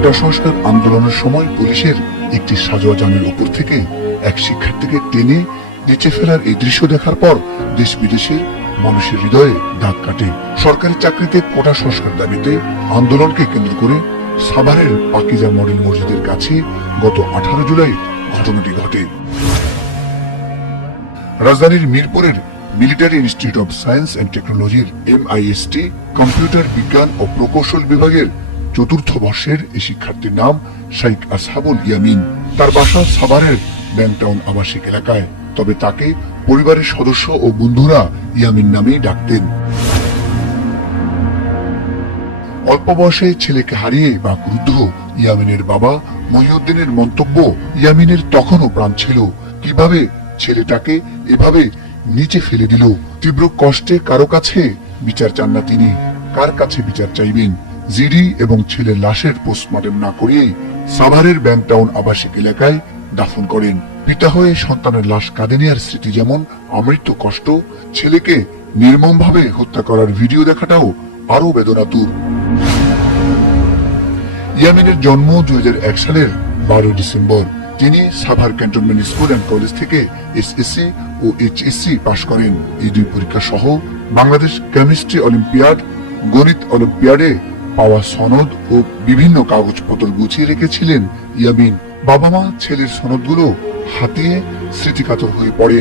কোটা সংস্কার আন্দোলনের সময় পুলিশের একটি সাজোয়া যানের উপর থেকে এক শিক্ষার্থীকে টেনে নিচে ফেলার এই দৃশ্য দেখার পর দেশ বিদেশের মানুষের হৃদয়ে দাগ কাটে। সরকারি চাকরিতে কোটা সংস্কার দাবিতে আন্দোলনকে কেন্দ্র করে সাভারের পাকিজা মডেল মসজিদের কাছে গত আঠারো জুলাই ঘটনাটি ঘটে। রাজধানীর মিরপুরের military institute of science and টেকনোলজির M I S T, computer বিজ্ঞান ও প্রকৌশল বিভাগের চতুর্থ বর্ষের এই শিক্ষার্থীর নাম শাইখ আসহাবুল ইয়ামিন। তার বাসা সাভারের ব্যাংটাউন আবাসিক এলাকায়। তবে তাকে পরিবারের সদস্য ও বন্ধুরা ইয়ামিন নামেই ডাকতেন। অল্প বয়সে ছেলেকে হারিয়ে বা ক্রুদ্ধ ইয়ামিনের বাবা মহিউদ্দিনের মন্তব্য ইয়ামিনের তখনও প্রাণ ছিল। কীভাবে ছেলেটাকে এভাবে নিচে ফেলে দিল? তীব্র কষ্টে কারও কাছে বিচার চান না তিনি। কার কাছে বিচার চাইবেন? জিডি এবং ছেলের লাশের পোস্টমর্টেম না করিয়ে সাভারের ব্যাংটাউন আবাসিক এলাকায় দাফন করেন। পিতা হয়ে সন্তানের লাশ কাঁদে নেওয়ার স্মৃতি যেমন আমৃত্যু কষ্ট, ছেলেকে নির্মমভাবে হত্যা করার ভিডিও দেখাটাও আরও বেদনাতুর। ইয়ামিনের জন্ম দুই হাজার এক সালের বারোই ডিসেম্বর। তিনি Savar cantonment school and college থেকে এসএসসি ও এইচএসসি পাশ করেন। এই দুই পরীক্ষা সহ বাংলাদেশ কেমিস্ট্রি অলিম্পিয়াড, গণিত অলিম্পিয়াডে পাওয়া সনদ ও বিভিন্ন কাগজপত্র গুছিয়ে রেখেছিলেন ইয়ামিন। বাবা মা ছেলের সনদগুলো হাতিয়ে স্মৃতিকাতর হয়ে পড়ে।